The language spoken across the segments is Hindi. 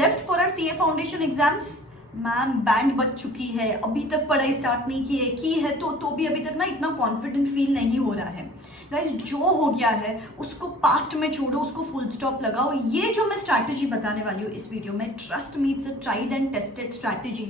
Left for our CA foundation exams? Ma'am band बज चुकी है, अभी तक पढ़ाई स्टार्ट नहीं की है तो भी अभी तक ना इतना कॉन्फिडेंट फील नहीं हो रहा है। गाइस जो हो गया है उसको पास्ट में छोड़ो, उसको फुल स्टॉप लगाओ। ये जो मैं स्ट्रैटेजी बताने वाली हूँ इस वीडियो में, trust me it's a tried and tested strategy.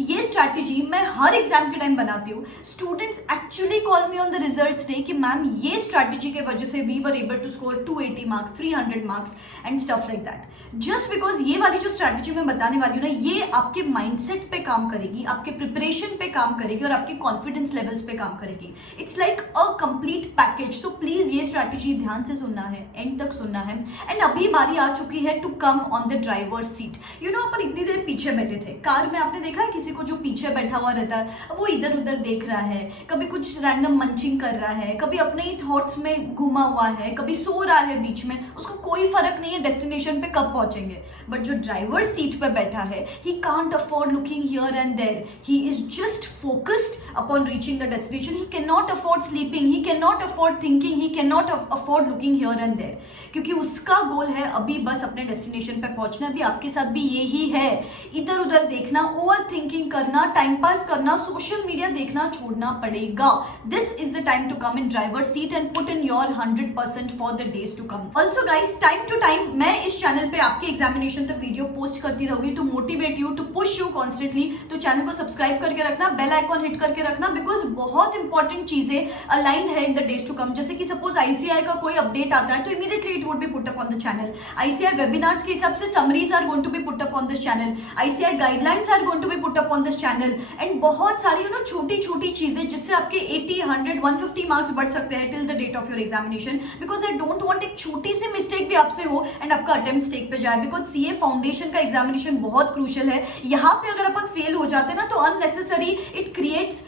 ये स्ट्रैटेजी मैं हर एग्जाम के टाइम बनाती हूँ। Students actually call me on the results day कि मैम ये स्ट्रैटेजी के वजह से we were able to score 280 marks, 300 marks and stuff like that. Just because ये वाली जो स्ट्रैटेजी मैं बताने वाली हूँ ना, ये आपके माइंडसेट पे काम करेगी, आपके प्रिपरेशन पे काम करेगी और आपके कॉन्फिडेंस लेवल्स पे काम करेगी। It's like a complete package. So please ये स्ट्रैटेजी ध्यान से सुनना है, एंड तक सुनना है। एंड अभी बारी आ चुकी है to come on the driver seat. You know अपन इतनी देर पीछे बैठे थे कार में, आपने देखा है किसी को जो पीछे बैठा हुआ रहता है, वो इधर उधर देख रहा है, कभी कुछ रैंडम मंचिंग कर रहा है, कभी अपने ही थॉट्स में घुमा हुआ है, कभी सो रहा है बीच में, उसको कोई फर्क नहीं है डेस्टिनेशन पे कब पहुंचेंगे। बट जो ड्राइवर सीट पे बैठा है, he can't afford looking here and there, he is just focused upon reaching the destination. He can not afford sleeping, he can not afford thinking, he can not afford looking here and there, क्योंकि उसका गोल है अभी बस अपने डेस्टिनेशन पे पहुंचना। अभी आपके साथ भी यही है, इधर उधर देखना, ओवर थिंकिंग करना, टाइम पास करना, सोशल मीडिया देखना छोड़ना पड़ेगा। This is the time to come in driver seat and put in your 100% for the days to come. Also guys, time to time मैं इस चैनल पे आपके एग्जामिनेशन तक वीडियो पोस्ट करती रहूंगी to motivate you, to push you constantly. तो चैनल को सब्सक्राइब करके रखना, बेल आइकॉन हिट करके रखना, बिकॉज बहुत इंपॉर्टेंट चीजें अलाइन है in the days to come. जैसे कि सपोज आईसीआई का कोई अपडेट आता है तो immediately it would be put up on the channel. ICAI webinars के हिसाब से summaries are going to be put up on this channel, ICAI guidelines are going to be put up on this channel, and बहुत सारी छोटी छोटी चीजें जिससे आपके 80, 100, 150 मार्क्स बढ़ सकते हैं till the date of your examination. Because I don't want एक छोटी सी मिस्टेक भी आपसे हो एंड आपका अटेम्प्ट स्टेक पे जाए, बिकॉज सीए फाउंडेशन का एग्जामिनेशन बहुत क्रूशियल है। यहाँ पे अगर अपन फेल हो जाते हैं ना तो unnecessary it creates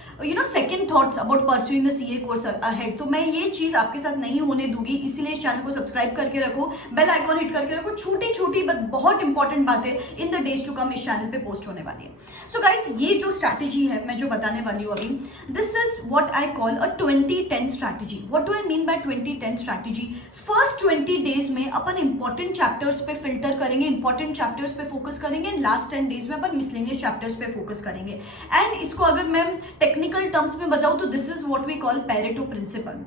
second thoughts about pursuing the CA course ahead. तो मैं ये चीज आपके साथ नहीं होने दूंगी, इसीलिए इस चैनल को सब्सक्राइब करके रखो, बेल आइकॉन हिट करके रखो। छोटी छोटी बट बहुत इंपॉर्टेंट बातें in the days to come इस चैनल पे पोस्ट होने वाली है। सो गाइस, ये जो स्ट्रैटेजी है मैं जो बताने वाली हूँ अभी, this is what I call a 20-10 strategy. What do I mean by 20-10 strategy? First 20 days में अपन इंपॉर्टेंट चैप्टर्स पे फिल्टर करेंगे, इंपॉर्टेंट चैप्टर्स पे फोकस करेंगे, एंड लास्ट 10 डेज में अपन मिसलेनियस चैप्टर्स पे फोकस करेंगे। एंड इसको अगर मैं टेक्निकल टर्म्स में बताऊं तो this is what we call Pareto principle.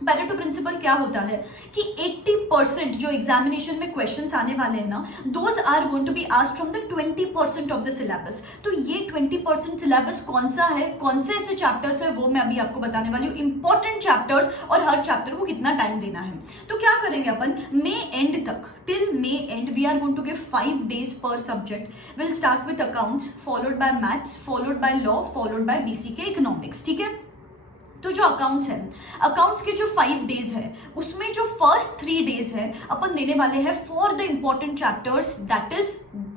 Pareto principle क्या होता है कि 80% जो एग्जामिनेशन में क्वेश्चंस आने वाले हैं ना, those are going to be asked from the 20% of the syllabus. तो ये 20% सिलेबस कौन सा है, कौन से ऐसे चैप्टर्स है, वो मैं अभी आपको बताने वाली हूँ। इंपॉर्टेंट चैप्टर्स और हर चैप्टर को कितना टाइम देना है। तो क्या करेंगे अपन, मे एंड तक, till May end we are going to give 5 days पर subject. Will start with accounts, followed by maths, followed by law, followed by BCK economics. ठीक है, तो जो अकाउंट्स है, अकाउंट्स के जो 5 days है, उसमें जो फर्स्ट 3 days है अपन देने वाले हैं for the important chapters, that is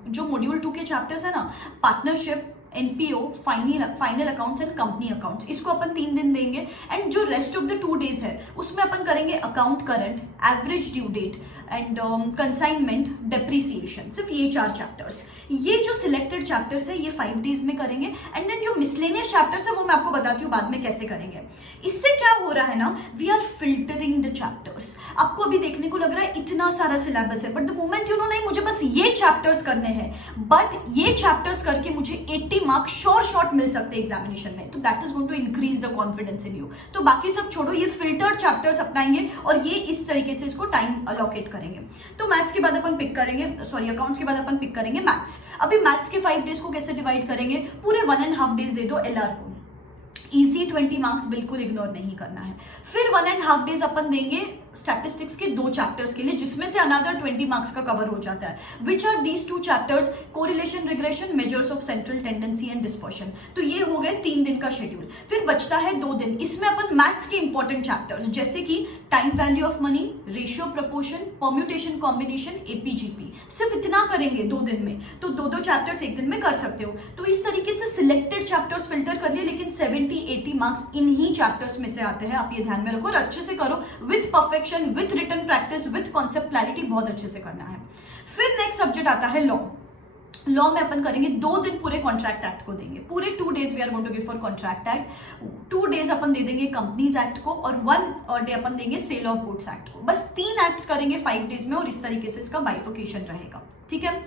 जो मॉड्यूल 2 के चैप्टर्स है ना, partnership, NPO, final accounts and company accounts, इसको अपन 3 दिन देंगे। एंड जो रेस्ट ऑफ द 2 days है उसमें अपन करेंगे account current, average due date and consignment, depreciation, सिर्फ ये 4 चैप्टर्स। ये जो सिलेक्टेड चैप्टर्स है ये 5 days में करेंगे। एंड देन जो मिसलेनियस चैप्टर्स है वो मैं आपको बताती हूँ बाद में कैसे करेंगे। इससे क्या हो रहा है ना, we are filtering the chapters. आपको अभी देखने को लग रहा है इतना सारा सिलेबस है, बट द मोमेंट नहीं मुझे बस ये चैप्टर्स करने हैं, बट ये चैप्टर्स करके मुझे 80 मार्क्स शॉर्ट मिल सकते हैं एग्जामिनेशन में, तो that is going to increase the confidence in you. तो बाकी सब छोड़ो, ये फिल्टर्ड चैप्टर्स अपनाएंगे और ये इस तरीके से इसको टाइम अलॉकेट करेंगे। तो मैथ्स के बाद अपन पिक करेंगे, अकाउंट्स के बाद अपन पिक करेंगे मैथ्स। अभी मैथ्स के 5 days को कैसे डिवाइड करेंगे, पूरे 1.5 days दे दो एलआर को। इजी 20 मार्क्स बिल्कुल इग्नोर नहीं करना है। फिर 1.5 days अपन देंगे स्टैटिस्टिक्स के 2 चैप्टर्स के लिए, जिसमें से अनदर 20 मार्क्स का कवर हो जाता है। Which are these 2 chapters? Correlation, regression, measures of central tendency and dispersion. तो ये हो गए 3 दिन का शेड्यूल। फिर बचता है 2 दिन, इसमें अपन मैथ्स के इंपॉर्टेंट चैप्टर्स जैसे कि time value of money, ratio proportion, permutation combination, AP GP, सिर्फ इतना करेंगे 2 दिन में। तो 2 चैप्टर्स 1 दिन में कर सकते हो। तो इस तरीके से सिलेक्टेड चैप्टर्स फिल्टर कर लिए, लेकिन 70-80 मार्क्स इन्हीं चैप्टर्स में से आते हैं। आप ये ध्यान में रखो और अच्छे से करो, with perfection, with written practice, with concept clarity, बहुत अच्छे से करना है। फिर नेक्स्ट सब्जेक्ट आता है लॉ। लॉ में अपन करेंगे 2 दिन पूरे कॉन्ट्रैक्ट एक्ट को देंगे, पूरे 2 days we are going to give for contract act. 2 days अपन दे देंगे कंपनीज एक्ट को और 1 day अपन देंगे सेल ऑफ गुड्स एक्ट को। बस 3 एक्ट्स करेंगे 5 days में और इस तरीके से इसका बाइफिकेशन रहेगा। ठीक है।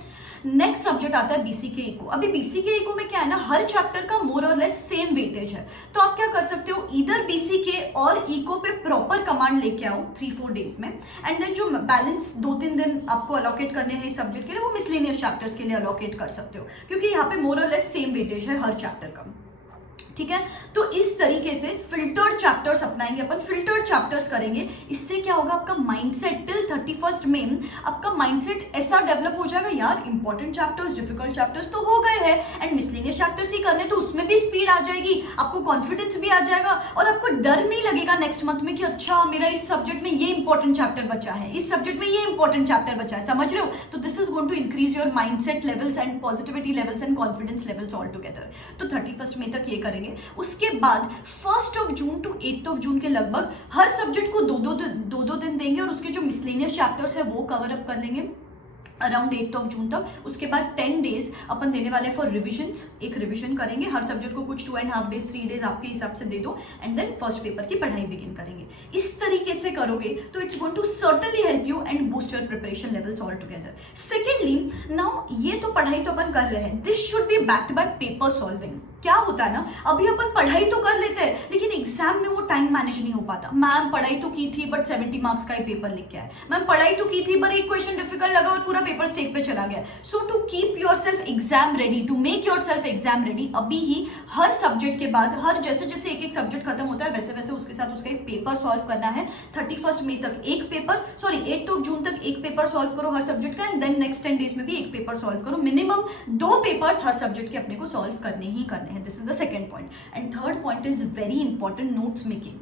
नेक्स्ट सब्जेक्ट आता है बीसीके इको। अभी बीसीके इको में क्या है ना, हर चैप्टर का मोर और लेस सेम वेटेज है, तो आप क्या कर सकते हो, इधर बीसीके और इको पे प्रॉपर कमांड लेके आओ 3-4 डेज में, एंड देन जो बैलेंस 2-3 दिन आपको अलॉकेट करने हैं इस सब्जेक्ट के लिए, वो मिसलेनियस चैप्टर्स के लिए अलॉकेट कर सकते हो, क्योंकि यहाँ पे मोर और लेस सेम वेटेज है हर चैप्टर का, ठीक है। तो इस तरीके से फिल्टर्ड चैप्टर्स अपनाएंगे अपन, फिल्टर्ड चैप्टर्स करेंगे। इससे क्या होगा, आपका माइंडसेट टिल 31st मई आपका माइंडसेट ऐसा डेवलप हो जाएगा, यार इंपॉर्टेंट चैप्टर्स, डिफिकल्ट चैप्टर्स तो हो गए हैं एंड मिसलेनियस चैप्टर्स ही करने, तो उसमें भी स्पीड आ जाएगी, आपको कॉन्फिडेंस भी आ जाएगा और आपको डर नहीं लगेगा नेक्स्ट मंथ में कि अच्छा मेरा इस सब्जेक्ट में ये इंपॉर्टेंट चैप्टर बचा है, इस सब्जेक्ट में ये इंपॉर्टेंट चैप्टर बचा है, समझ रहे हो। तो this is going to increase your mindset levels and positivity levels and confidence levels all together. तो 31st मई तक ये करेंगे। उसके बाद 1 जून टू 8 जून के लगभग हर सब्जेक्ट को दो दिन देंगे और उसके जो मिसलेनियस चैप्टर्स है वो कवर अप कर लेंगे अराउंड 8 जून तक। उसके बाद 10 डेज अपन देने वाले फॉर रिविजन्स, एक रिविजन करेंगे हर सब्जेक्ट को, कुछ 2.5 डेज 3 डेज आपके हिसाब से दे दो, एंड देन फर्स्ट पेपर की पढ़ाई बिगिन करेंगे। इस तरीके से करोगे तो it's going to certainly help you and boost your preparation levels all together. Secondly, now ये तो पढ़ाई तो अपन कर रहे हैं, this should be backed by paper solving. क्या होता है ना, अभी अपन पढ़ाई तो कर लेते हैं लेकिन एग्जाम में वो टाइम मैनेज नहीं हो पाता। मैम पढ़ाई तो की थी बट 70 मार्क्स का ही पेपर लिख के आए, मैम पढ़ाई तो की थी पर एक क्वेश्चन डिफिकल्ट लगा और पूरा पेपर स्टेज पे चला गया। So to keep yourself exam ready, to make yourself exam ready, अभी ही हर सब्जेक्ट के बाद, हर जैसे जैसे एक सब्जेक्ट खत्म होता है वैसे वैसे उसके साथ उसका एक पेपर सॉल्व करना है। 31st मई तक एक पेपर, 8 जून तक एक पेपर सॉल्व करो हर सब्जेक्ट का, एंड देन नेक्स्ट 10 डेज में भी एक पेपर सॉल्व करो। मिनिमम 2 पेपर्स हर सब्जेक्ट के अपने को सॉल्व करने ही करने हैं। This is the second point. And third point is very important, notes making.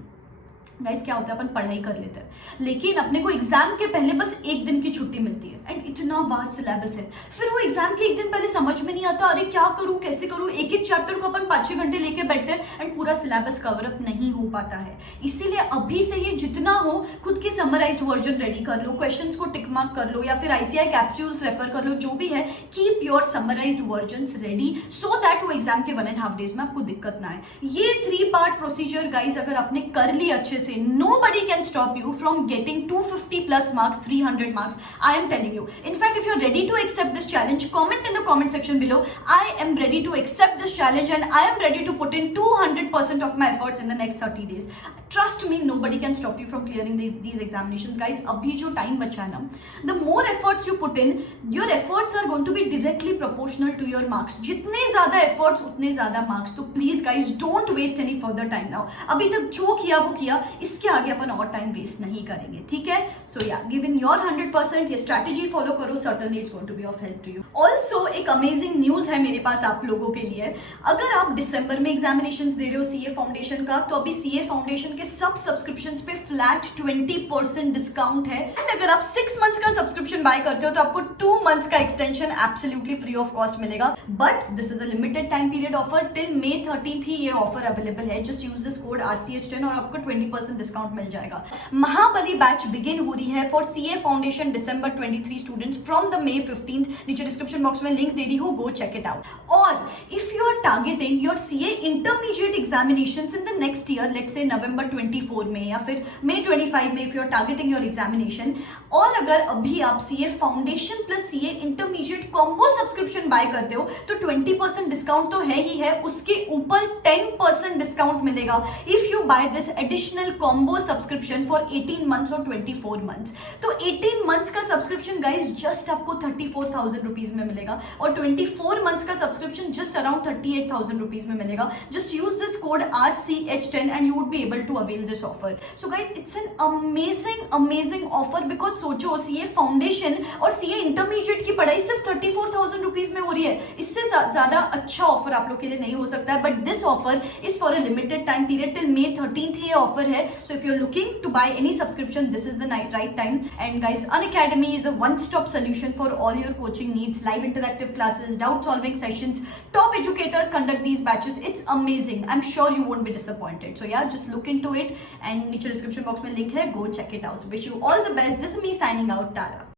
Guys क्या होता है, अपन पढ़ाई कर लेते हैं लेकिन अपने को एग्जाम के पहले बस एक दिन की छुट्टी मिलती है एंड इतना वास्ट सिलेबस है, फिर वो एग्जाम के एक दिन पहले समझ में नहीं आता, अरे क्या करूं कैसे करूं, एक एक चैप्टर को अपन 5-6 घंटे लेके बैठते हैं एंड पूरा सिलेबस कवर अप नहीं हो पाता है। इसीलिए अभी से ही जितना हो खुद की समराइज्ड वर्जन रेडी कर लो, क्वेश्चंस को टिक मार्क कर लो या फिर ICI कैप्सूल्स रेफर कर लो, जो भी है keep your summarised versions ready so that वो एग्जाम के 1.5 डेज में आपको दिक्कत ना आए। ये 3 पार्ट प्रोसीजर गाइस अगर आपने कर ली अच्छे से, nobody can stop you from getting 250 plus marks, 300 marks. I am telling you. In fact, if you're ready to accept this challenge, comment in the comment section below. I am ready to accept this challenge and I am ready to put in 200% of my efforts in the next 30 days. Trust me, nobody can stop you from clearing these examinations, guys. अभी जो टाइम बचा है ना, the more efforts you put in, your efforts are going to be directly proportional to your marks. जितने ज्यादा efforts उतने ज्यादा marks. तो please guys, don't waste any further time now. अभी तक जो किया वो किया, इसके आगे अपन और टाइम वेस्ट नहीं करेंगे, ठीक है। सो या गिव इन योर 100%, ये स्ट्रैटेजी फॉलो करो, certainly it's going to be of help to you. Also एक अमेजिंग न्यूज है मेरे पास आप लोगों के लिए। अगर आप दिसंबर में एग्जामिनेशंस दे रहे हो सीए फाउंडेशन का, तो अभी सीए फाउंडेशन के सब सब्सक्रिप्शंस पे फ्लैट 20% डिस्काउंट है। एंड अगर आप 6 मंथ्स का सब्सक्रिप्शन बाय करते हो तो आपको 2 मंथ्स का extension absolutely free of cost मिलेगा। But this is a limited time period offer, till May 13th ही ये ऑफर अवेलेबल है। Just use this code RCH10 और आपको 20% डिस्काउंट मिल जाएगा। महाबली बैच बिगिन हो रही है for CA foundation December 23 students from the May 15th। नीचे डिस्क्रिप्शन बॉक्स में लिंक दे रही हूँ, गो चेक इट आउट। और if you are targeting your CA intermediate examinations in the next year, let's say November 24 में या फिर May 25 में, if you are targeting your examination, और अगर अभी आप CA foundation plus CA intermediate combo subscription buy करते हो तो 20% डिस्काउंट तो है ही है, उसके ऊपर 10% डिस्काउंट मिलेगा if you buy this additional combo subscription for 18 months और 24 मंथ्स। तो 18 मंथ्स का सब्सक्रिप्शन गाइस जस्ट आपको 34,000 रुपीज में मिलेगा और 24 मंथ्स का सब्सक्रिप्शन जस्ट अराउंड 38,000 रुपीज में मिलेगा। Just use this code RCH10 and you would be able to avail this offer. So guys it's an amazing offer, because सोचो सीए फाउंडेशन और सीए इंटरमीडिएट की पढ़ाई सिर्फ 34,000 रुपीज में हो रही है। इससे ज्यादा अच्छा ऑफर आप लोग के लिए नहीं हो सकता है। But this offer is for a limited time period, till May 13th ये ऑफर है। So if you are looking to buy any subscription, this is the right time. And guys, Unacademy is a one-stop solution for all your coaching needs, live interactive classes, doubt solving sessions, top educators conduct these batches. It's amazing. I'm sure you won't be disappointed. So yeah, just look into it and नीचे description box में link है, go check it out. So wish you all the best. This is me signing out, Tara.